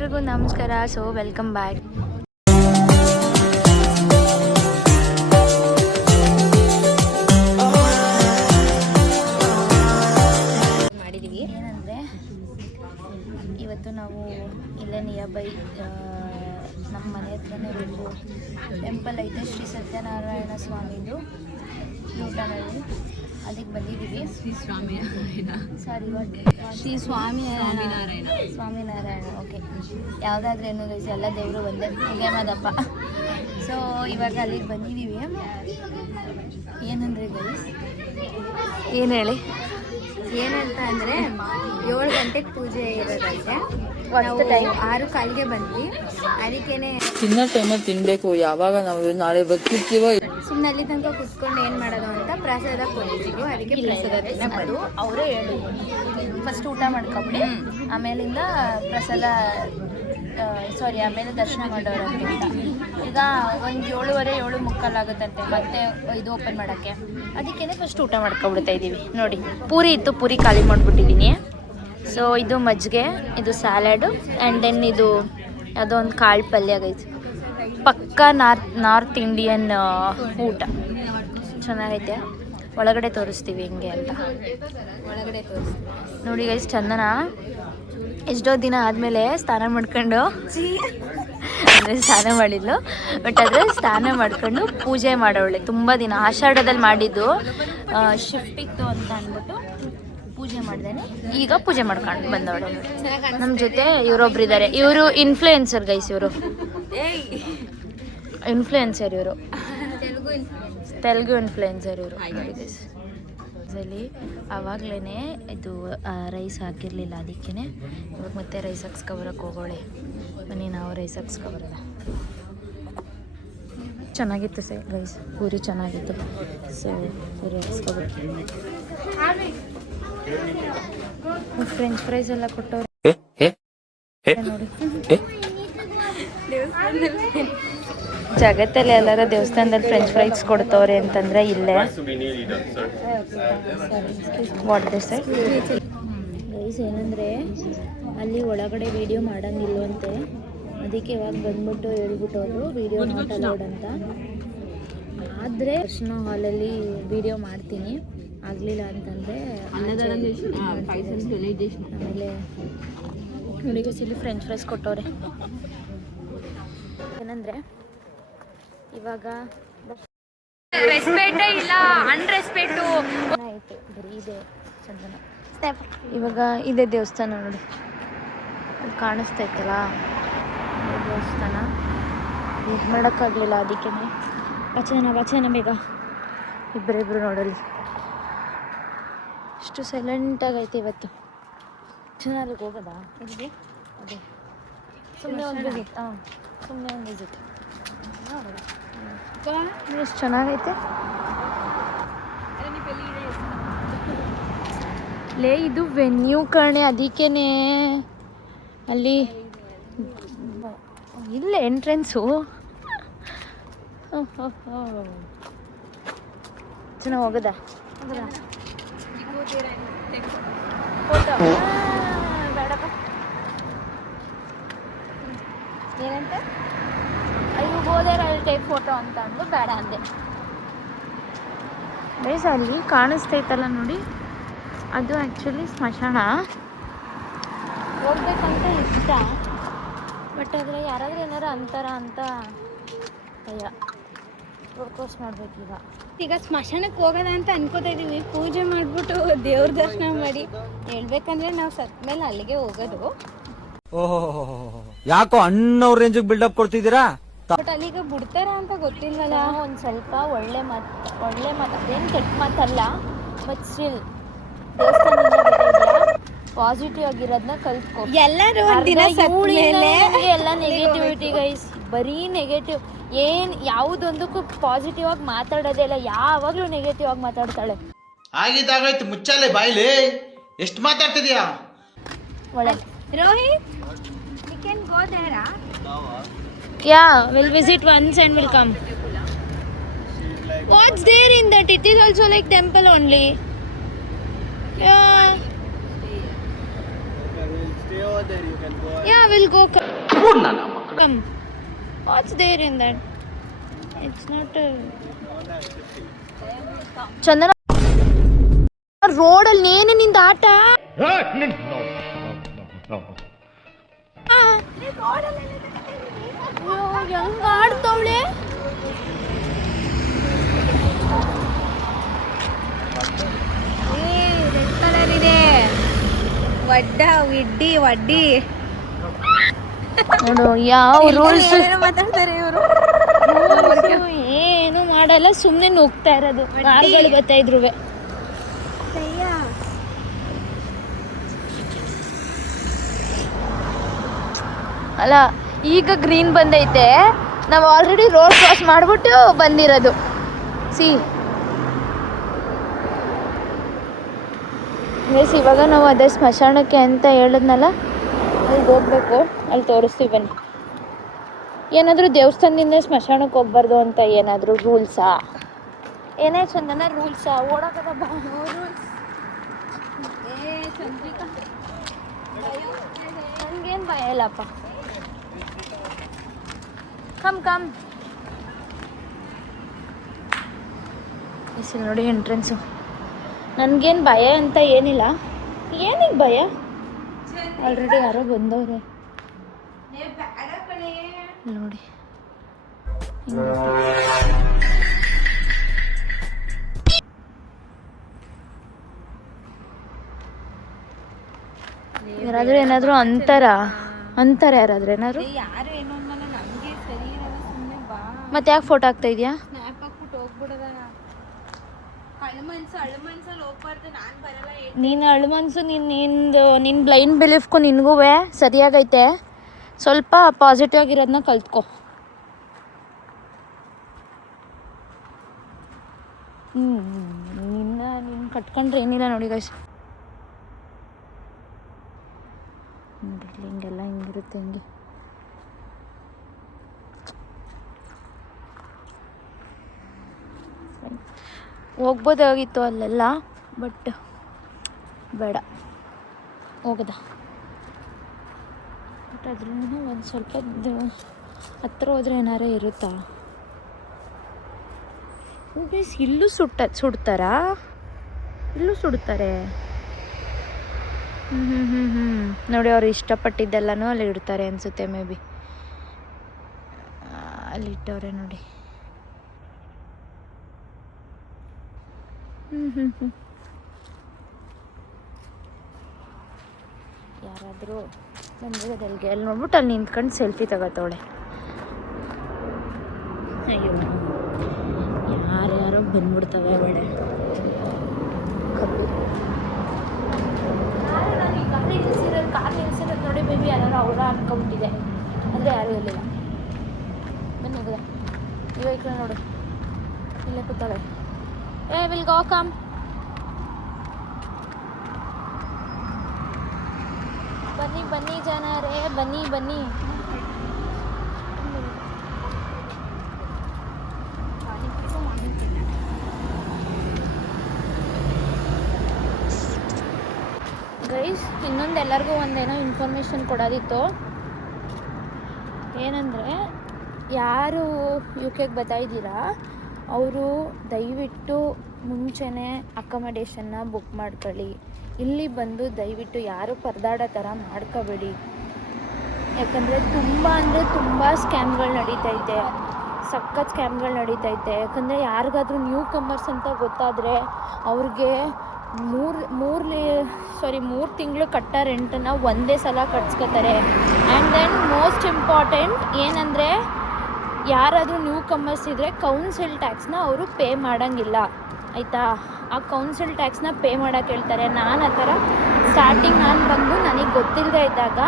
ಎಲ್ರಿಗೂ ನಮಸ್ಕಾರ. So welcome back. ಮಾಡಿದ್ದೀವಿ ಏನಂದರೆ, ಇವತ್ತು ನಾವು ಇಲ್ಲೇ ನಿಯರ್ ಬೈ ನಮ್ಮ ಮನೆ ಹತ್ರನೇ ಒಂದು ಟೆಂಪಲ್ ಐತೆ, ಶ್ರೀ ಸತ್ಯನಾರಾಯಣ ಸ್ವಾಮಿದು ಊಟನಲ್ಲಿ. ಅದಕ್ಕೆ ಬಂದಿದ್ದೀವಿ. ಶ್ರೀ ಸ್ವಾಮಿನಾರಾಯಣ. ಓಕೆ, ಯಾವುದಾದ್ರೂ ಏನು ಗೈಸ್, ಎಲ್ಲ ದೇವರು ಒಂದೇ ಮುಗಿಯಮದಪ್ಪ. ಸೊ ಇವಾಗ ಅಲ್ಲಿಗೆ ಬಂದಿದ್ದೀವಿ. ಏನಂದರೆ ಗೈಸ್, ಏನು ಹೇಳಿ, ಏನಂತ ಅಂದರೆ 7 ಗಂಟೆಗೆ ಪೂಜೆ ಇರೋದಂತೆ. ನಾವು 6:15ಗೆ ಬಂದ್ವಿ. ಅದಕ್ಕೇನೆ ತಿನ್ನೋ ಟೈಮಲ್ಲಿ ತಿನ್ನಬೇಕು. ಯಾವಾಗ ನಾವು ನಾಳೆ ಬರ್ತಿರ್ತೀವೋ ಸುಮ್ಮನೆ ಅಲ್ಲಿ ತನಕ ಕುತ್ಕೊಂಡು ಏನು ಮಾಡೋದು ಅಂತ ಪ್ರಸಾದ ಕೊಟ್ಟಿದ್ದೀವಿ. ಅದಕ್ಕೆ ಪ್ರಸಾದ ಅದು ಅವರೇ ಹೇಳಿದ್ರು, ಫಸ್ಟ್ ಊಟ ಮಾಡ್ಕೊಬಿಡಿ, ಆಮೇಲಿಂದ ಪ್ರಸಾದ ಆಮೇಲೆ ದರ್ಶನ ಮಾಡೋರಂತೆ ಅಂತ. ಈಗ ಒಂದು 7:15 ಆಗುತ್ತಂತೆ ಮತ್ತೆ ಇದು ಓಪನ್ ಮಾಡೋಕ್ಕೆ. ಅದಕ್ಕೇನೆ ಫಸ್ಟ್ ಊಟ ಮಾಡ್ಕೊಬಿಡ್ತಾ ಇದ್ದೀವಿ. ನೋಡಿ, ಪೂರಿ ಇತ್ತು, ಪೂರಿ ಖಾಲಿ ಮಾಡಿಬಿಟ್ಟಿದ್ದೀನಿ. ಸೊ ಇದು ಮಜ್ಜಿಗೆ, ಇದು ಸ್ಯಾಲಡು, ಆ್ಯಂಡ್ ದೆನ್ ಇದು ಯಾವುದೋ ಒಂದು ಕಾಳು ಪಲ್ಯ ಆಗೈತೆ. ಪಕ್ಕಾ ನಾರ್ತ್ ಇಂಡಿಯನ್ ಊಟ ಚೆನ್ನಾಗೈತೆ. ಒಳಗಡೆ ತೋರಿಸ್ತೀವಿ ಹೆಂಗೆ ಅಂತ. ಒಳಗಡೆ ತೋರಿಸ್ತೀವಿ ನೋಡಿ ಗೈಸ್. ಚಂದನ ಎಷ್ಟೋ ದಿನ ಆದಮೇಲೆ ಸ್ನಾನ ಮಾಡ್ಕೊಂಡು, ಅಂದರೆ ಸ್ನಾನ ಮಾಡಿದ್ಲು, ಬಟ್ ಆದರೆ ಸ್ನಾನ ಮಾಡ್ಕೊಂಡು ಪೂಜೆ ಮಾಡೋಳೆ. ತುಂಬ ದಿನ ಆಷಾಢದಲ್ಲಿ ಮಾಡಿದ್ದು, ಶಿಫ್ಟಿತ್ತು ಅಂತ ಅಂದ್ಬಿಟ್ಟು ಪೂಜೆ ಮಾಡ್ದೇನೆ ಈಗ ಪೂಜೆ ಮಾಡ್ಕೊಂಡು ಬಂದವಳೆ. ನಮ್ಮ ಜೊತೆ ಇವರೊಬ್ರು ಇದ್ದಾರೆ. ಇವರು ಇನ್ಫ್ಲೂಯೆನ್ಸರ್ ಗೈಸ್. ಇವರು ಇನ್ಫ್ಲೂಯೆನ್ಸರ್, ಇವರು ತೆಲುಗು ಇನ್ಫ್ಲೂಯೆನ್ಸರ್ ಇವರು. ನೋಡಿ ಗೈಸ್, ಅಲ್ಲಿ ಆವಾಗಲೇ ಇದು ರೈಸ್ ಹಾಕಿರಲಿಲ್ಲ, ಅದಕ್ಕೇ ಇವಾಗ ಮತ್ತೆ ರೈಸ್ ಹಾಕ್ಸ್ಕೊಬರಕ್ಕೆ ಹೋಗೋಳೆ. ಬನ್ನಿ ನಾವು ರೈಸ್ ಹಾಕ್ಸ್ಕೊಬರೋಣ. ಚೆನ್ನಾಗಿತ್ತು ಗೈಸ್, ಪೂರಿ ಚೆನ್ನಾಗಿತ್ತು. ಸೊ ಪೂರಿ ಹಾಕ್ಸ್ಕೊಬೇಕು. ಫ್ರೆಂಚ್ ಫ್ರೈಸ್ ಎಲ್ಲ ಕೊಟ್ಟವ್ರು ನೋಡಿ. ಜಗತ್ತಲ್ಲಿ ಎಲ್ಲರ ದೇವಸ್ಥಾನದಲ್ಲಿ ಫ್ರೆಂಚ್ ಫ್ರೈಸ್ ಕೊಡ್ತವ್ರೆ ಅಂತಂದ್ರೆ ಇಲ್ಲೇ ಗೈಸ್ ಏನಂದರೆ, ಅಲ್ಲಿ ಒಳಗಡೆ ವಿಡಿಯೋ ಮಾಡೋಂಗಿಲ್ವಂತೆ. ಅದಕ್ಕೆ ಇವಾಗ ಬಂದ್ಬಿಟ್ಟು ಹೇಳ್ಬಿಟ್ಟವರು ವಿಡಿಯೋ ನಾಟ್ ಅಲೌಡ್ ಅಂತ. ಆದರೆ ದರ್ಶನ ಹಾಲಲ್ಲಿ ವಿಡಿಯೋ ಮಾಡ್ತೀನಿ, ಆಗಲಿಲ್ಲ ಅಂತಂದರೆ ಆಮೇಲೆ ಹುಡುಗಿ ಇಲ್ಲಿ ಫ್ರೆಂಚ್ ಫ್ರೈಸ್ ಕೊಟ್ಟವ್ರೆ. ಏನಂದರೆ ಇವಾಗ ರೆಸ್ಪೆಕ್ಟೇ ಇಲ್ಲ, ಅನ್ರೆಸ್ಪೆಕ್ಟು ಆಯಿತು. ಬರೀ ಇದೆ ಚಂದನ. ಇವಾಗ ಇದೇ ದೇವಸ್ಥಾನ ನೋಡಿ, ಕಾಣಿಸ್ತೈತಲ್ಲ ದೇವಸ್ಥಾನ. ಇದು ಮಾಡೋಕ್ಕಾಗಲಿಲ್ಲ, ಅದಕ್ಕೇ ವಚನ ಬೇಗ ಇಬ್ಬರಿಬ್ರು ನೋಡಲಿ. ಇಷ್ಟು ಸೈಲೆಂಟಾಗೈತೆ ಇವತ್ತು. ಚೆನ್ನಾಗಿ ಹೋಗೋದಾ ಇಲ್ಲಿ? ಅದೇ ಸುಮ್ಮನೆ ಒಂದು ವಿಸಿಟ್. ಸುಮ್ಮನೆ ಒಂದು ವಿಸಿಟ್. ಎಷ್ಟು ಚೆನ್ನಾಗೈತೆ ಲೇ. ಇದು ವೆನ್ಯೂ ಕಣೆ, ಅದಕ್ಕೇನೆ ಅಲ್ಲಿ ಇಲ್ಲ ಎಂಟ್ರೆನ್ಸು. ಚೆನ್ನಾಗಿ ಹೋಗೋದಾ? ಫೋಟೋ ಬೇಡಪ್ಪ. ಏನಂತೆ ಅಯ್ಯೋ ಹೋದರೆ ಅಲ್ಲಿ ಟೇಕ್ ಫೋಟೋ ಅಂತ ಅಂದು ಬೇಡ ಅಂದೆ. ಗೈಸ್ ಅಲ್ಲಿ ಕಾಣಿಸ್ತೈತಲ್ಲ ನೋಡಿ, ಅದು ಆ್ಯಕ್ಚುಲಿ ಸ್ಮಶಾನ. ಹೋಗ್ಬೇಕಂತ ಇಷ್ಟ, ಬಟ್ ಆದರೆ ಯಾರಾದರೂ ಏನಾರು ಅಂತಾರ ಅಂತ ಭಯ. ಫೋಕಸ್ ಮಾಡ್ಬೇಕೀಗ. ಈಗ ಸ್ಮಶಾನಕ್ಕೆ ಹೋಗೋದ ಅಂತ ಅನ್ಕೋತಾ ಇದ್ದೀವಿ. ಪೂಜೆ ಮಾಡಿಬಿಟ್ಟು ದೇವ್ರ ದರ್ಶನ ಮಾಡಿ ಹೇಳ್ಬೇಕಂದ್ರೆ ನಾವು ಸತ್ ಮೇಲೆ ಅಲ್ಲಿಗೆ ಹೋಗೋದು. ಓಹೋ, ಯಾಕೋ ಅಣ್ಣವ್ರ ರೇಂಜಿಗೆ ಬಿಲ್ಡಪ್ ಕೊಡ್ತಿದ್ದೀರಾ? ಬಟ್ ಅಲ್ಲಿಗ ಬಿಡ್ತಾರ ಅಂತ ಗೊತ್ತಿಲ್ವಲ್ಲ. ಒಂದು ಸ್ವಲ್ಪ ಒಳ್ಳೆ ಮಾತು ಅದೇನು ಕೆಟ್ಟ ಮಾತಲ್ಲ, ಬಟ್ ಸ್ಟಿಲ್ ದೇವಸ್ಥಾನದಿಂದ ಪಾಸಿಟಿವ್ ಆಗಿರೋದನ್ನ ಕಲ್ತ್ಕೊ. ಎಲ್ಲರೂ ಎಲ್ಲ ನೆಗೆಟಿವಿಟಿ ಗೈಸ್, ಬರೀ ನೆಗೆಟಿವ್. ಏನು ಯಾವುದೊಂದಕ್ಕೂ ಪಾಸಿಟಿವ್ ಆಗಿ ಮಾತಾಡೋದೇ ಇಲ್ಲ, ಯಾವಾಗಲೂ ನೆಗೆಟಿವ್ ಆಗಿ ಮಾತಾಡ್ತಾಳೆ. ಆಗಿದ್ದಾಗಾಯ್ತು, ಮುಚ್ಚಾಲೆ ಬಾಯ್ಲಿ, ಎಷ್ಟು ಮಾತಾಡ್ತಿದ್ಯಾ? ಒಳಗೆ Rohit, we can go there. Yeah, we'll visit once and we'll come. What's there in that? It is also like temple only. Yeah. We'll stay over Yeah, we'll go. Come. What's there in that? It's not a... ಚಂದನ ರೋಡಲ್ಲಿ ನೇನು ನಿಂದ ಆಟ ಹೆಂಗ ಆಡ್ತವಳೆ. Red colour ಇದೆ. ವಡ್ಡಿ ನೋಡು ಯಾವ rules ಮಾತಾಡ್ತಾರೆ ಇವರು. ಏನು ಮಾಡಲ್ಲ, ಸುಮ್ಮನೆ ನುಗ್ತಾ ಇರೋದು. ಕಾರ್ಗಳು ಬರ್ತಾ ಇದ್ರುವೆ. ಅಲ್ಲ ಈಗ ಗ್ರೀನ್ ಬಂದೈತೆ, ನಾವು ಆಲ್ರೆಡಿ ರೋಡ್ ಕ್ರಾಸ್ ಮಾಡ್ಬಿಟ್ಟು ಬಂದಿರೋದು. ಮೀನ್ಸ್ ಇವಾಗ ನಾವು ಅದೇ ಸ್ಮಶಾನಕ್ಕೆ ಅಂತ ಹೇಳಿದ್ನಲ್ಲ, ಅಲ್ಲಿಗೆ ಹೋಗ್ಬೇಕು. ಅಲ್ಲಿ ತೋರಿಸ್ತೀವಿ ಬನ್ನಿ. ಏನಾದರೂ ದೇವಸ್ಥಾನದಿಂದ ಸ್ಮಶಾನಕ್ಕೆ ಹೋಗ್ಬಾರ್ದು ಅಂತ ಏನಾದರೂ ರೂಲ್ಸಾ? ಏನೇ ಚಂದನ ರೂಲ್ಸಾ? ಓಡಾಕದ ಬಾ. ನನಗೇನು ಭಯ ಇಲ್ಲಪ್ಪ. ಕಮ್ ಹೆಸರು ನೋಡಿ ಎಂಟ್ರೆನ್ಸು. ನನಗೇನು ಭಯ ಅಂತ ಏನಿಲ್ಲ. ಏನಿಗೆ ಭಯ? ಆಲ್ರೆಡಿ ಯಾರೋ ಬಂದವ್ರೆ ನೋಡಿ. ಯಾರಾದ್ರೂ ಏನಾದ್ರು ಅಂತಾರೆ ಯಾರಾದ್ರೂ ಏನಾದ್ರು. ಯಾರು ಏನು ಅನ್ನಲ್ಲ, ನಮ್ಗೆ ಸರಿ ಇರಲ್ಲ. ಸುಮ್ಮನೆ ಬಾ. ಮತ್ತೆ ಯಾಕೆ ಫೋಟೋ ಹಾಕ್ತಾ ಇದೆಯಾ? ಸ್ನ್ಯಾಪ್ ಹಾಕ್ಬಿಟ್ಟು ಹೋಗ್ಬಿಡದ. ಅಳಮನ್ಸಲ್ಲಿ ಹೋಗ್ಬಾರ್ದು. ನಾನು ಬರಲ್ಲ. ನೀನು ಅಳುಮನ್ಸು, ನಿನ್ನ ಬ್ಲೈಂಡ್ ಬಿಲೀಫ್ಗೂ ನಿನಗೂ ಸರಿಯಾಗೈತೆ. ಸ್ವಲ್ಪ ಪಾಸಿಟಿವ್ ಆಗಿರೋದನ್ನ ಕಲ್ತ್ಕೊ. ನಿನ್ನ ಕಟ್ಕೊಂಡ್ರೆ ಏನಿಲ್ಲ ನೋಡಿ ಗೈಸ್. ನೋಡಿ ಹಿಂಗೆಲ್ಲ ಹಿಂಗಿರುತ್ತೆ. ಹಿಂಗೆ ಹೋಗ್ಬೋದಾಗಿತ್ತು ಅಲ್ಲೆಲ್ಲ, ಬಟ್ ಬೇಡ ಹೋಗದ. ಬಟ್ ಅದ್ರೂ ಒಂದು ಸ್ವಲ್ಪ ಹತ್ರ ಹೋದ್ರೆ ಏನಾರ ಇರುತ್ತಾ? ಬೇಸ್ ಇಲ್ಲೂ ಸುಡ್ತಾರಾ? ಇಲ್ಲೂ ಸುಡ್ತಾರೆ. ನೋಡಿ, ಅವ್ರು ಇಷ್ಟಪಟ್ಟಿದ್ದೆಲ್ಲನೂ ಅಲ್ಲಿ ಇಡ್ತಾರೆ ಅನಿಸುತ್ತೆ. ಮೇ ಬಿ ಅಲ್ಲಿ ಇಟ್ಟವ್ರೆ ನೋಡಿ. ಯಾರಾದರೂ ಬಂದಿರೋದಲ್ಲಿಗೆ ಅಲ್ಲಿ ನೋಡ್ಬಿಟ್ಟು ಅಲ್ಲಿ ನಿಂತ್ಕೊಂಡು ಸೆಲ್ಫಿ ತಗೋತವಳೆ. ಅಯ್ಯೋ, ಯಾರ್ಯಾರೋ ಬಂದ್ಬಿಡ್ತವೆ ಬೇಡ. ಕಾರ್ ನಿಲ್ಸಿರೋದು ನೋಡಿ ಬೇಬಿ, ಯಾರು ಅವರ ಅನ್ಕೊಂಬಿಟ್ಟಿದೆ. ಅಂದರೆ ಯಾರೂ ಇರಲಿಲ್ಲ. ಬನ್ನಿ ಹೋಗದ. ಇವಾಗ ಈ ಕಡೆ ನೋಡು, ಇಲ್ಲೇ ಕೂತಾಳೆ. Will go come. ಬನ್ನಿ ಜನರೇ, ಬನ್ನಿ. ಗೈಸ್, ಇನ್ನೊಂದು ಎಲ್ಲರಿಗೂ ಒಂದೇನೋ ಇನ್ಫಾರ್ಮೇಷನ್ ಕೊಡೋದಿತ್ತು. ಏನಂದರೆ, ಯಾರು UK ಬರ್ತಾ ಇದ್ದೀರಾ ಅವರು ದಯವಿಟ್ಟು ಮುಂಚೆನೇ ಅಕೊಮಡೇಷನ್ನ ಬುಕ್ ಮಾಡ್ಕೊಳ್ಳಿ. ಇಲ್ಲಿ ಬಂದು ದಯವಿಟ್ಟು ಯಾರು ಪರದಾಡೋ ಥರ ಮಾಡ್ಕೋಬೇಡಿ. ಯಾಕಂದರೆ ತುಂಬ ಸ್ಕ್ಯಾಮ್ಗಳು ನಡೀತೈತೆ. ಸಖತ್ ಸ್ಕ್ಯಾಮ್ಗಳು ನಡೀತೈತೆ. ಯಾಕಂದರೆ ಯಾರಿಗಾದ್ರೂ ನ್ಯೂ ಕಮರ್ಸ್ ಅಂತ ಗೊತ್ತಾದರೆ ಅವ್ರಿಗೆ 3 ತಿಂಗಳು ಕಟ್ಟೋ ರೆಂಟನ್ನು ಒಂದೇ ಸಲ ಕಟ್ಸ್ಕೊತಾರೆ. ಆ್ಯಂಡ್ ದೆನ್ ಮೋಸ್ಟ್ ಇಂಪಾರ್ಟೆಂಟ್ ಏನಂದರೆ, ಯಾರಾದರೂ ನ್ಯೂ ಕಮರ್ಸ್ ಇದ್ದರೆ ಕೌನ್ಸಿಲ್ ಟ್ಯಾಕ್ಸ್ನ ಅವರು ಪೇ ಮಾಡೋಂಗಿಲ್ಲ, ಆಯಿತಾ? ಆ ಕೌನ್ಸಿಲ್ ಟ್ಯಾಕ್ಸ್ನ ಪೇ ಮಾಡೋಕ್ಕೆ ಹೇಳ್ತಾರೆ. ನಾನು ಆ ಥರ ನಾನು ಬಂದು ನನಗೆ ಗೊತ್ತಿಲ್ಲದೆ ಇದ್ದಾಗ,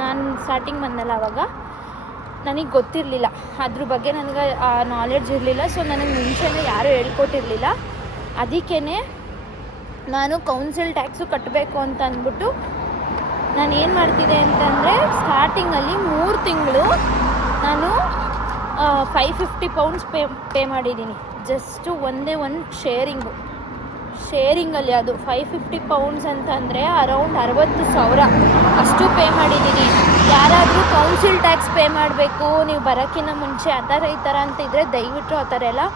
ನಾನು ಸ್ಟಾರ್ಟಿಂಗ್ ಬಂದಲ್ಲ ಆವಾಗ ನನಗೆ ಗೊತ್ತಿರಲಿಲ್ಲ, ಅದ್ರ ಬಗ್ಗೆ ನನಗೆ ಆ ನಾಲೆಡ್ಜ್ ಇರಲಿಲ್ಲ. ಸೊ ನನಗೆ ಮುಂಚೆನೇ ಯಾರೂ ಹೇಳ್ಕೊಟ್ಟಿರಲಿಲ್ಲ. ಅದಕ್ಕೇ ನಾನು ಕೌನ್ಸಿಲ್ ಟ್ಯಾಕ್ಸು ಕಟ್ಟಬೇಕು ಅಂತ ಅಂದ್ಬಿಟ್ಟು ನಾನು ಏನು ಮಾಡ್ತಿದ್ದೆ ಅಂತಂದರೆ, ಸ್ಟಾರ್ಟಿಂಗಲ್ಲಿ 3 ತಿಂಗಳು ನಾನು £550 ಪೇ ಮಾಡಿದ್ದೀನಿ. ಜಸ್ಟು ಒಂದು ಶೇರಿಂಗು. ಶೇರಿಂಗಲ್ಲಿ ಅದು 550 ಪೌಂಡ್ಸ್ ಅಂತಂದರೆ ಅರೌಂಡ್ 60,000 ಅಷ್ಟು ಪೇ ಮಾಡಿದ್ದೀನಿ. ಯಾರಾದರೂ ಕೌನ್ಸಿಲ್ ಟ್ಯಾಕ್ಸ್ ಪೇ ಮಾಡಬೇಕು ನೀವು ಬರೋಕ್ಕಿಂತ ಮುಂಚೆ ಆ ಥರ ಈ ಥರ ಅಂತ ಇದ್ದರೆ ದಯವಿಟ್ಟು ಆ ಥರ ಎಲ್ಲ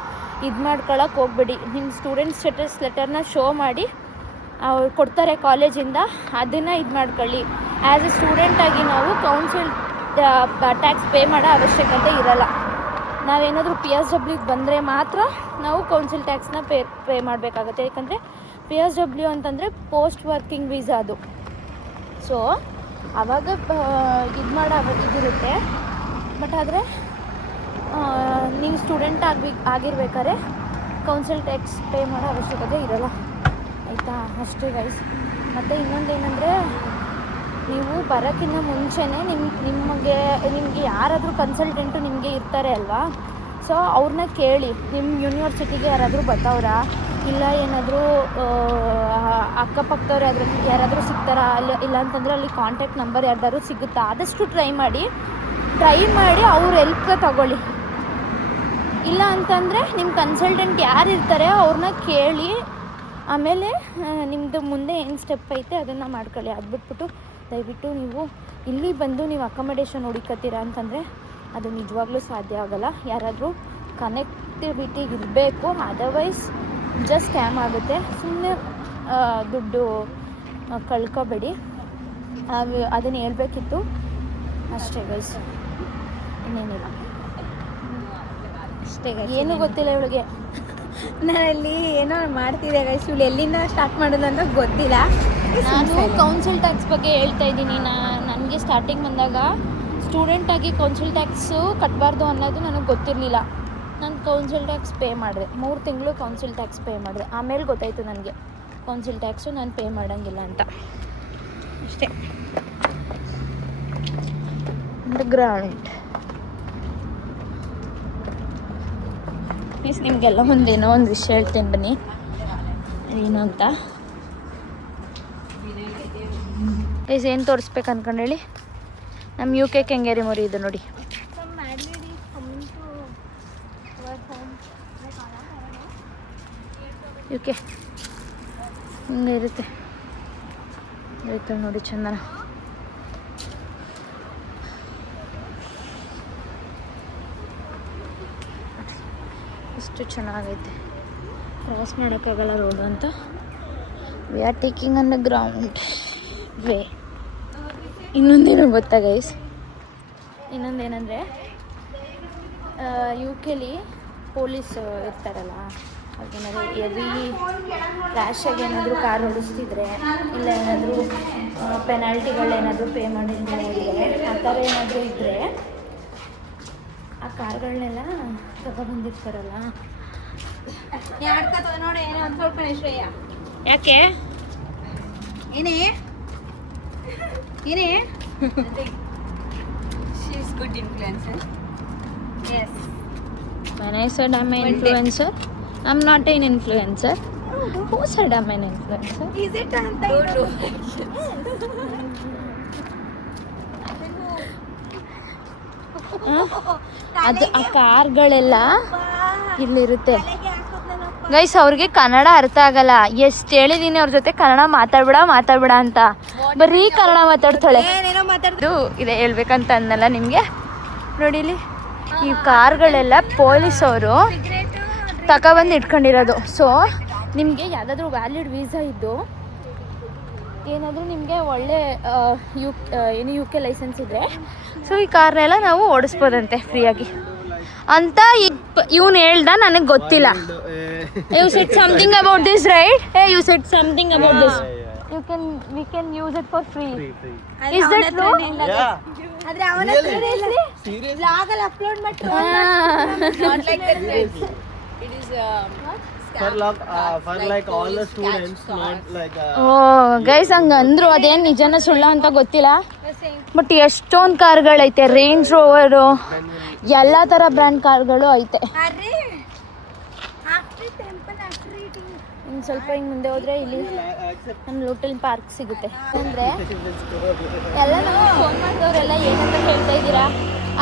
ಇದು ಮಾಡ್ಕೊಳಕ್ಕೆ ಹೋಗ್ಬೇಡಿ. ನಿಮ್ಮ ಸ್ಟೂಡೆಂಟ್ ಸ್ಟೇಟಸ್ ಲೆಟರ್ನ ಶೋ ಮಾಡಿ ಅವ್ರು ಕೊಡ್ತಾರೆ ಕಾಲೇಜಿಂದ, ಅದನ್ನು ಇದು ಮಾಡ್ಕೊಳ್ಳಿ. ಆ್ಯಸ್ ಎ ಸ್ಟೂಡೆಂಟಾಗಿ ನಾವು ಕೌನ್ಸಿಲ್ ಟ್ಯಾಕ್ಸ್ ಪೇ ಮಾಡೋ ಅವಶ್ಯಕತೆ ಇರಲ್ಲ. ನಾವೇನಾದರೂ PSW ಬಂದರೆ ಮಾತ್ರ ನಾವು ಕೌನ್ಸಿಲ್ ಟ್ಯಾಕ್ಸ್ನ ಪೇ ಮಾಡಬೇಕಾಗುತ್ತೆ. ಯಾಕಂದರೆ PSW ಅಂತಂದರೆ ಪೋಸ್ಟ್ ವರ್ಕಿಂಗ್ ವೀಸಾ ಅದು. ಸೊ ಆವಾಗ ಇದು ಮಾಡೋ ಇದಿರುತ್ತೆ. ಬಟ್ ಆದರೆ ನೀವು ಸ್ಟೂಡೆಂಟ್ ಆಗಿರ್ಬೇಕಾದ್ರೆ ಕೌನ್ಸಿಲ್ ಟ್ಯಾಕ್ಸ್ ಪೇ ಮಾಡೋ ಅವಶ್ಯಕತೆ ಇರೋಲ್ಲ, ಆಯಿತಾ? ಅಷ್ಟೇ ಗೈಸ್. ಮತ್ತು ಇನ್ನೊಂದೇನೆಂದರೆ, ನೀವು ಬರೋಕ್ಕಿಂತ ಮುಂಚೆನೇ ನಿಮಗೆ ಯಾರಾದರೂ ಕನ್ಸಲ್ಟೆಂಟು ನಿಮಗೆ ಇರ್ತಾರೆ ಅಲ್ವಾ, ಸೊ ಅವ್ರನ್ನ ಕೇಳಿ. ನಿಮ್ಮ ಯೂನಿವರ್ಸಿಟಿಗೆ ಯಾರಾದರೂ ಬರ್ತಾವ್ರಾ, ಇಲ್ಲ ಏನಾದರೂ ಅಕ್ಕಪಕ್ಕದವ್ರು ಯಾರಾದರೂ ಸಿಗ್ತಾರಾ, ಇಲ್ಲ ಅಂತಂದರೆ ಅಲ್ಲಿ ಕಾಂಟ್ಯಾಕ್ಟ್ ನಂಬರ್ ಯಾರ್ದಾದ್ರು ಸಿಗುತ್ತಾ, ಆದಷ್ಟು ಟ್ರೈ ಮಾಡಿ ಅವ್ರ ಹೆಲ್ಪ್ ತಗೊಳ್ಳಿ. ಇಲ್ಲ ಅಂತಂದರೆ ನಿಮ್ಮ ಕನ್ಸಲ್ಟೆಂಟ್ ಯಾರು ಇರ್ತಾರೆ ಅವ್ರನ್ನ ಕೇಳಿ, ಆಮೇಲೆ ನಿಮ್ಮದು ಮುಂದೆ ಏನು ಸ್ಟೆಪ್ ಐತೆ ಅದನ್ನು ಮಾಡ್ಕೊಳ್ಳಿ. ಅದು ಬಿಟ್ಬಿಟ್ಟು ದಯವಿಟ್ಟು ನೀವು ಇಲ್ಲಿ ಬಂದು ನೀವು ಅಕಾಮಡೇಷನ್ ಹುಡುಕತ್ತೀರಾ ಅಂತಂದರೆ ಅದು ನಿಜವಾಗ್ಲೂ ಸಾಧ್ಯ ಆಗೋಲ್ಲ. ಯಾರಾದರೂ ಕನೆಕ್ಟಿವಿಟಿ ಇರಬೇಕು, ಅದರ್ವೈಸ್ ಜಸ್ಟ್ ಸ್ಕ್ಯಾಮ್ ಆಗುತ್ತೆ. ಸುಮ್ಮನೆ ದುಡ್ಡು ಕಳ್ಕೊಬೇಡಿ. ಅದನ್ನು ಹೇಳ್ಬೇಕಿತ್ತು ಅಷ್ಟೇ ಗೈಸ್, ಇನ್ನೇನಿಲ್ಲ. ಅಷ್ಟೇ ಗೈಸ್, ಏನೂ ಗೊತ್ತಿಲ್ಲ ಇವಳಿಗೆ. ನಾನಲ್ಲಿ ಏನೋ ಮಾಡ್ತಿದ್ದೆ ಗೈಸ್, ಇವಳು ಎಲ್ಲಿಂದ ಸ್ಟಾರ್ಟ್ ಮಾಡೋದು ಅಂತ ಗೊತ್ತಿಲ್ಲ. ನಾನು ಕೌನ್ಸಿಲ್ ಟ್ಯಾಕ್ಸ್ ಬಗ್ಗೆ ಹೇಳ್ತಾ ಇದ್ದೀನಿ. ನನಗೆ ಸ್ಟಾರ್ಟಿಂಗ್ ಬಂದಾಗ ಸ್ಟೂಡೆಂಟಾಗಿ ಕೌನ್ಸಿಲ್ ಟ್ಯಾಕ್ಸು ಕಟ್ಟಬಾರ್ದು ಅನ್ನೋದು ನನಗೆ ಗೊತ್ತಿರಲಿಲ್ಲ. ನಾನು ಕೌನ್ಸಿಲ್ ಟ್ಯಾಕ್ಸ್ ಪೇ ಮಾಡಿದೆ, 3 ತಿಂಗಳು ಕೌನ್ಸಿಲ್ ಟ್ಯಾಕ್ಸ್ ಪೇ ಮಾಡಿದೆ. ಆಮೇಲೆ ಗೊತ್ತಾಯಿತು ನನಗೆ ಕೌನ್ಸಿಲ್ ಟ್ಯಾಕ್ಸು ನಾನು ಪೇ ಮಾಡೋಂಗಿಲ್ಲ ಅಂತ. ಅಷ್ಟೇ. ಗ್ರೌಂಡ್ ಮೀನ್ಸ್ ನಿಮಗೆಲ್ಲ ಒಂದೇನೋ ಒಂದು ವಿಷಯ ಹೇಳ್ತೇನೆ ಬನ್ನಿ, ಏನು ಅಂತ. ಗೈಸ್ ಏನು ತೋರಿಸ್ಬೇಕು ಅನ್ಕೊಂಡು ಹೇಳಿ, ನಮ್ಮ UK ಕೆಂಗೇರಿ ಮರಿ ಇದು ನೋಡಿ. UK ಹಿಂಗೆ ಇರುತ್ತೆ ನೋಡಿ ಚಂದನ. ಎಷ್ಟು ಚೆನ್ನಾಗೈತೆ, ಕ್ರಾಸ್ ಮಾಡೋಕ್ಕಾಗಲ್ಲ ರೋಡು ಅಂತ. We are taking on the ground way. ಇನ್ನೊಂದೇನು ಗೊತ್ತಾ ಗೈಸ್, ಇನ್ನೊಂದೇನೆಂದರೆ UK ಪೊಲೀಸ್ ಇರ್ತಾರಲ್ಲ, ಅದೇನಾದ್ರು ಹೆವಿ ರ್ಯಾಶಾಗಿ ಏನಾದರೂ ಕಾರ್ ಓಡಿಸ್ತಿದ್ರೆ, ಇಲ್ಲ ಏನಾದರೂ ಪೆನಾಲ್ಟಿಗಳೇನಾದರೂ ಪೇ ಮಾಡಿದ್ರೆ, ಆ ಥರ ಏನಾದರೂ ಇದ್ದರೆ ಆ ಕಾರ್ಗಳನ್ನೆಲ್ಲ ತಗೊಬಂದಿರ್ತಾರಲ್ಲ. ನೋಡಿ ಏನೋ ಒಂದು ಸ್ವಲ್ಪ ಶ್ರೇಯ. ಯಾಕೆ ಏನೇ she is good influencer. Yes, when I said I'm an influencer, I'm not an influencer. Who said I'm an influencer? is it ಅಂತ ಅದು ಆ ಕಾರ್ಗಳೆಲ್ಲ ಇಲ್ಲಿರುತ್ತೆ ಗೈಸ್. ಅವ್ರಿಗೆ ಕನ್ನಡ ಅರ್ಥ ಆಗಲ್ಲ. ಎಷ್ಟು ಹೇಳಿದೀನಿ ಅವ್ರ ಜೊತೆ ಕನ್ನಡ ಮಾತಾಡ್ಬೇಡ ಅಂತ, ಬರೀ ಕನ್ನಡ ಮಾತಾಡ್ತಾಳೆ. ಇದು ಇದೆ ಹೇಳ್ಬೇಕಂತ ಅನ್ನಲ್ಲ ನಿಮಗೆ. ನೋಡಿ ಇಲ್ಲಿ ಈ ಕಾರ್ಗಳೆಲ್ಲ ಪೊಲೀಸವರು ತಗೊಬಂದು ಇಟ್ಕೊಂಡಿರೋದು. ಸೊ ನಿಮಗೆ ಯಾವುದಾದ್ರೂ ವ್ಯಾಲಿಡ್ ವೀಸಾ ಇದ್ದು, ಏನಾದರೂ ನಿಮಗೆ ಒಳ್ಳೆ UK ಲೈಸೆನ್ಸ್ ಇದ್ದರೆ, ಸೊ ಈ ಕಾರ್ನೆಲ್ಲ ನಾವು ಓಡಿಸ್ಬೋದಂತೆ ಫ್ರೀಯಾಗಿ ಅಂತ ಇವನು ಹೇಳ್ದ. ನನಗೆ ಗೊತ್ತಿಲ್ಲ. You said something about this right? You said something about this. we can use it for free. Is that true? ಆದ್ರೆ ಅವನ ಬ್ಲಾಗ್ ಅಲ್ಲಿ ಅಪ್ಲೋಡ್ ಮಾಡ್ತಾರೆ. Not like that. It is for like all the students, not like guys ಹಂಗಂದ್ರು. ಅದೇನು ನಿಜನ ಸುಳ್ಳ ಅಂತ ಗೊತ್ತಿಲ್ಲ, ಬಟ್ ಎಷ್ಟೊಂದು ಕಾರ್ಗಳೈತೆ. ರೇಂಜ್ ರೋವರು, ಎಲ್ಲ ಥರ ಬ್ರ್ಯಾಂಡ್ ಕಾರ್ಗಳು ಐತೆ. ಇನ್ನು ಸ್ವಲ್ಪ ಹಿಂಗೆ ಮುಂದೆ ಹೋದರೆ ಇಲ್ಲಿ ನಮ್ಮ ಲೋಟಲ್ ಪಾರ್ಕ್ ಸಿಗುತ್ತೆ. ಅಂದರೆ ಎಲ್ಲ ನಾವು ಫೋನ್ ಮಾಡಿದವರೆಲ್ಲ ಏನಂತ ಹೇಳ್ತಾ ಇದ್ದೀರಾ,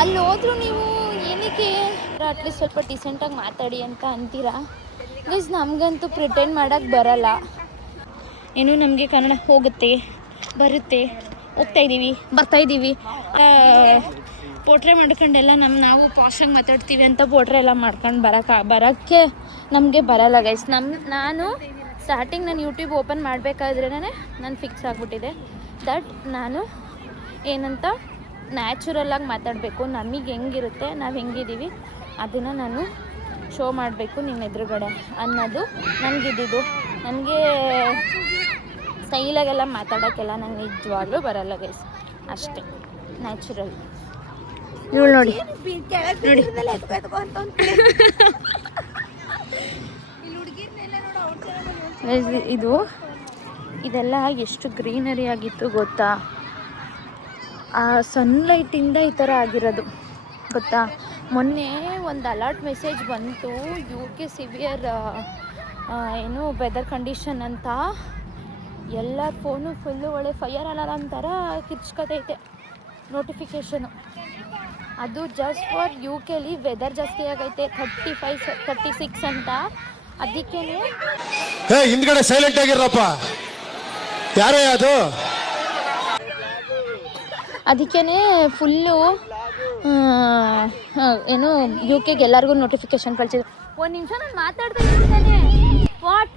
ಅಲ್ಲಿ ಹೋದ್ರು ನೀವು ಏನಕ್ಕೆ ಅಟ್ಲೀಸ್ಟ್ ಸ್ವಲ್ಪ ಡಿಸೆಂಟಾಗಿ ಮಾತಾಡಿ ಅಂತ ಅಂತೀರಾ. ಗೈಸ್ ನಮಗಂತೂ ಪ್ರಿಟೆಂಡ್ ಮಾಡೋಕ್ಕೆ ಬರಲ್ಲ. ಏನು ನಮಗೆ ಕನ್ನಡ ಹೋಗುತ್ತೆ ಬರುತ್ತೆ, ಹೋಗ್ತಾಯಿದ್ದೀವಿ ಬರ್ತಾಯಿದ್ದೀವಿ, ಪೋಟ್ರೆ ಮಾಡ್ಕೊಂಡೆಲ್ಲ ನಾವು ಪಾಶಾಗಿ ಮಾತಾಡ್ತೀವಿ ಅಂತ ಪೋಟ್ರೆ ಎಲ್ಲ ಮಾಡ್ಕೊಂಡು ಬರೋಕ್ಕೆ ನಮಗೆ ಬರಲ್ಲ ಗೈಸ್. ನಾನು ಸ್ಟಾರ್ಟಿಂಗ್ ನಾನು ಯೂಟ್ಯೂಬ್ ಓಪನ್ ಮಾಡಬೇಕಾದ್ರೇ ನಾನು ಫಿಕ್ಸ್ ಆಗಿಬಿಟ್ಟಿದೆ ದಟ್ ನಾನು ಏನಂತ ನ್ಯಾಚುರಲಾಗಿ ಮಾತಾಡಬೇಕು. ನಮಗೆ ಹೆಂಗಿರುತ್ತೆ, ನಾವು ಹೆಂಗಿದ್ದೀವಿ ಅದನ್ನು ನಾನು ಶೋ ಮಾಡಬೇಕು ನಿಮ್ಮ ಎದುರುಗಡೆ ಅನ್ನೋದು ನನಗಿದ್ದಿದ್ದು. ನನಗೆ ಸ್ಟೈಲಾಗೆಲ್ಲ ಮಾತಾಡೋಕ್ಕೆಲ್ಲ ನಂಗೆ ನಿಜವಾಗ್ಲೂ ಬರಲ್ಲ ಗೈಸ್, ಅಷ್ಟೇ ನ್ಯಾಚುರಲ್. ಇವಳು ನೋಡಿ ಇದು ಇದೆಲ್ಲ ಎಷ್ಟು ಗ್ರೀನರಿ ಆಗಿತ್ತು ಗೊತ್ತಾ. ಆ ಸನ್ಲೈಟಿಂದ ಈ ಥರ ಆಗಿರೋದು ಗೊತ್ತಾ. ಮೊನ್ನೆ ಒಂದು ಅಲರ್ಟ್ ಮೆಸೇಜ್ ಬಂತು, UK ಸಿವಿಯರ್ ಏನು ವೆದರ್ ಕಂಡೀಷನ್ ಅಂತ. ಎಲ್ಲ ಫೋನು ಫುಲ್ಲು ಒಳ್ಳೆ ಫೈರ್ ಅಲಾರಾಮ್ ಥರ ಕಿರ್ಚ್ಕತೈತೆ ನೋಟಿಫಿಕೇಷನು. ಅದು ಜಸ್ಟ್ ಫಾರ್ UKಲಿ ವೆದರ್ ಜಾಸ್ತಿ ಆಗೈತೆ 35 36 ಅಂತ. ಅದಕ್ಕೇ ಹಿಂದ್ಗಡೆ ಸೈಲೆಂಟ್ ಆಗಿರಪ್ಪ, ಯಾರೇ ಅದು. ಅದಕ್ಕೇ ಫುಲ್ಲು ಏನು UKಗೆ ಎಲ್ಲರಿಗೂ ನೋಟಿಫಿಕೇಶನ್ ಕಳಿಸಿದ್ರು. ಒಂದು ನಿಮಿಷ ನಾನು ಮಾತಾಡ್ತಾ ಇದ್ದೇನೆ. ವಾಟ್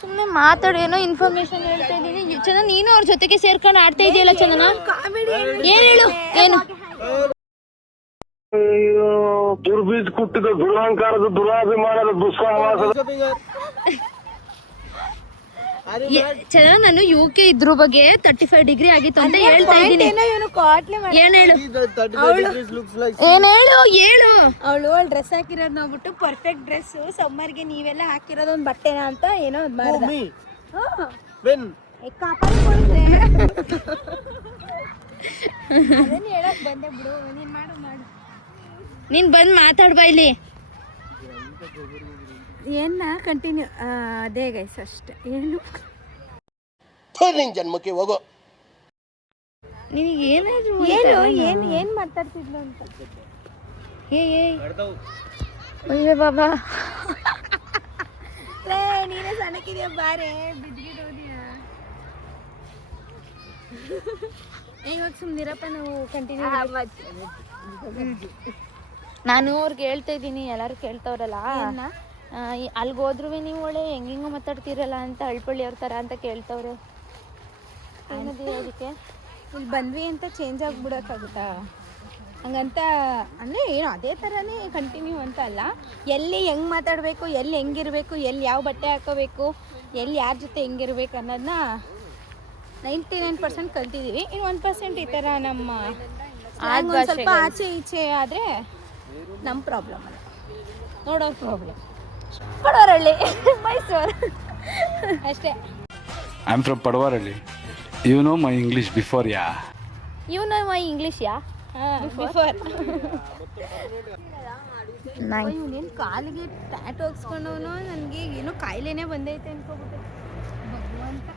ಸುಮ್ಮನೆ ಮಾತಾಡಿ, ಏನೋ ಇನ್ಫಾರ್ಮೇಶನ್ ಹೇಳ್ತಾ ಇದ್ದೀನಿ. ಚಂದನ ನೀನು ಅವ್ರ ಜೊತೆಗೆ ಸೇರ್ಕೊಂಡು ಆಡ್ತಾ ಇದೆಯಲ್ಲ ಚಂದನ, ಏನು ಹೇಳು ಏನು. ದುರ್ಬೀಜ ಕುಟ್ಟಿದ ದುರಹಂಕಾರದ ದುರಾಭಿಮಾನದ ದುಸ್ಸಾಹಸದ ಚಂದನ ನಾನು UK ಇದ್ರ ಬಗ್ಗೆ 35 ಡಿಗ್ರಿ ಆಗಿತ್ತು ಅಂತ ಹೇಳ್ತಾ ಇದ್ದೀನಿ. ಏನ್ ಹೇಳು ಏನ್ ಹೇಳು ಹೇಳು. ಅವಳು ಡ್ರೆಸ್ ಹಾಕಿರೋದು ನೋಡ್ಬಿಟ್ಟು ಪರ್ಫೆಕ್ಟ್ ಡ್ರೆಸ್ ಸಮ್ಮರ್ಗೆ ನೀವೆಲ್ಲ ಹಾಕಿರೋದು ಒಂದು ಬಟ್ಟೆನಾ ಅಂತ ಏನೋ ಮಾಡ್ದೆ. ಅದನ್ನ ಹೇಳಕ್ ಬಂದೆ ಬಿಡು, ನೀನ್ ಮಾಡು. ನೀನ್ ಬಂದು ಮಾತಾಡ್ಬಾ ಇಲ್ಲಿ. ಏನ ಕಂಟಿನ್ಯೂ ಅದೇ ಗೈಸ್ ಅಷ್ಟೇ. ಏನು ನಿನ್ ಜನ್ಮಕ್ಕೆ ಹೋಗೋ. ನಿನಗೆ ಏನಾದ್ರು ಏನ್ ಮಾತಾಡ್ತಿದ್ಲು ಅಂತ. ಅಯ್ಯೋ ಬಾಬಾ, ನೀನೇ ಸಣ್ಣಕ್ಕಿದ್ಯಾ ಬಾರೆ ಬಿದ್ಗಿಡೋದಿಯಾ. ಇವಾಗ ಸುಮ್ಮನಿರಪ್ಪ, ನಾವು ಕಂಟಿನ್ಯೂ. ನಾನು ಅವ್ರಿಗೆ ಹೇಳ್ತಾ ಇದ್ದೀನಿ, ಎಲ್ಲರೂ ಕೇಳ್ತವ್ರಲ್ಲ ಅಲ್ಲಿಗೆ ಹೋದ್ರೂ ನೀವು ಒಳ್ಳೆ ಹೆಂಗಿಂಗೋ ಮಾತಾಡ್ತೀರಲ್ಲ ಅಂತ ಅಳ್ಪಳ್ಳಿ ಅವ್ರ ಥರ ಅಂತ ಕೇಳ್ತವ್ರೆ. ಏನದು ಅದಕ್ಕೆ ಇಲ್ಲಿ ಬಂದ್ವಿ ಅಂತ ಚೇಂಜ್ ಆಗಿಬಿಡೋಕ್ಕಾಗುತ್ತಾ ಹಂಗಂತ. ಅಂದರೆ ಏನು ಅದೇ ಥರನೇ ಕಂಟಿನ್ಯೂ ಅಂತ ಅಲ್ಲ, ಎಲ್ಲಿ ಹೆಂಗೆ ಮಾತಾಡಬೇಕು, ಎಲ್ಲಿ ಹೆಂಗಿರಬೇಕು, ಎಲ್ಲಿ ಯಾವ ಬಟ್ಟೆ ಹಾಕೋಬೇಕು, ಎಲ್ಲಿ ಯಾರ ಜೊತೆ ಹೆಂಗಿರ್ಬೇಕು ಅನ್ನೋದನ್ನ 99% ಕಲ್ತಿದ್ದೀವಿ. ಇನ್ನು 1% ಈ ಥರ ನಮ್ಮ ಒಂದು ಸ್ವಲ್ಪ ಆಚೆ ಈಚೆ ಆದರೆ ನಮ್ಮ ಪ್ರಾಬ್ಲಮ್ ಅಲ್ಲ, ನೋಡೋರ ಪ್ರಾಬ್ಲಮ್. ಪಡವರಳ್ಳಿ ಮೈಸೂರು ಅಷ್ಟೇ. I am from Padavaralli. You know my English before ya. You know my English ya before. Nice. ಕಾಲಿಗೆ ಟ್ಯಾಟು ಹಾಕ್ಸ್ಕೊಂಡವನು ನನಗೆ ಏನೋ ಕಾಯಿಲೆನೇ ಬಂದೈತೆ ಅನ್ಕೋಬಿಟ್ಟೆ ಭಗವಂತ.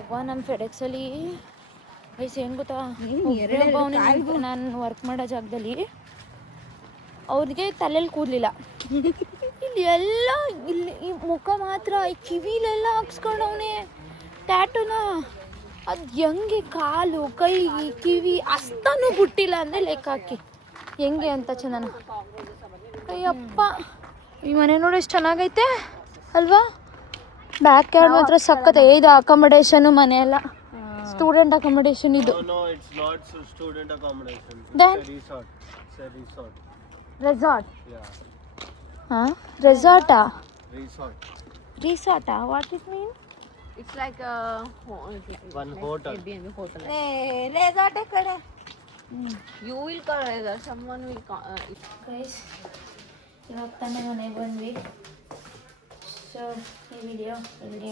ಒಬ್ಬ ನಮ್ಮ ಫೆಡೆಕ್ಸಲ್ಲಿ ವಯಸ್ಸು ಏನು ಗೊತ್ತಾ, ನಾನು ವರ್ಕ್ ಮಾಡೋ ಜಾಗದಲ್ಲಿ ಅವ್ರಿಗೆ ತಲೆಯಲ್ಲಿ ಕೂದಲಿಲ್ಲ, ಇಲ್ಲಿ ಎಲ್ಲ ಇಲ್ಲಿ ಈ ಮುಖ ಮಾತ್ರ, ಈ ಕಿವಿಲೆಲ್ಲ ಹಾಕ್ಸ್ಕೊಂಡವನೇ ಟ್ಯಾಟುನ. ಅದು ಹೆಂಗೆ ಕಾಲು ಕೈ ಕಿವಿ ಅಷ್ಟನೂ ಬಿಟ್ಟಿಲ್ಲ ಅಂದರೆ ಲೆಕ್ಕ ಹಾಕಿ ಹೆಂಗೆ ಅಂತ ಚಂದನ. ಅಯ್ಯಪ್ಪ, ಈ ಮನೆ ನೋಡಿ ಎಷ್ಟು ಚೆನ್ನಾಗೈತೆ ಅಲ್ವಾ. ಬ್ಯಾಕ್ ಯಾರ್ಡ್ ಮಾತ್ರ ಸಕ್ಕತ್ತೆ. ಇದು ಅಕಾಮಡೇಷನು ಮನೆ ಎಲ್ಲ ಸ್ಟೂಡೆಂಟ್ ಅಕಾಮಡೇಷನ್ ಇದು. No, it's not student accommodation. Then? It's a resort. It's a resort. Resort. Yeah. ಹಾಂ, ರೆಸಾರ್ಟಾ? Resort. What it mean? It's like a One hotel. Airbnb hotel. ರೆಸಾರ್ಟೇ ಕಡೆ. You will call someone will call. Guys, ಇವಾಗ ತಾನೇ ಮನೆಗೆ ಬಂದ್ವಿ. So ಈ video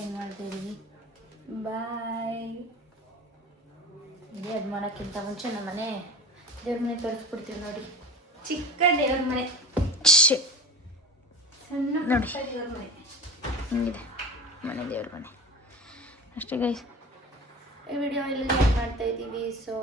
end ಮಾಡ್ತಾ ಇದ್ದೀವಿ. ಬಾಯ್. Video ಮಾಡೋಕ್ಕಿಂತ ಮುಂಚೆ ನಮ್ಮ ಮನೆ ದೇವ್ರ ಮನೆ ತೋರಿಸ್ಬಿಡ್ತೀವಿ ನೋಡಿ. ಚಿಕ್ಕ ದೇವ್ರ ಮನೆ, ಸಣ್ಣ ನೋಡಿ ದೇವ್ರ ಮನೆ ಹಿಂಗಿದೆ ಮನೆ, ದೇವ್ರ ಮನೆ ಅಷ್ಟೇ ಗೈಸ್. ಈ ವಿಡಿಯೋ ಇಲ್ಲಿ ಮಾಡ್ತಾ ಇದ್ದೀವಿ. ಸೊ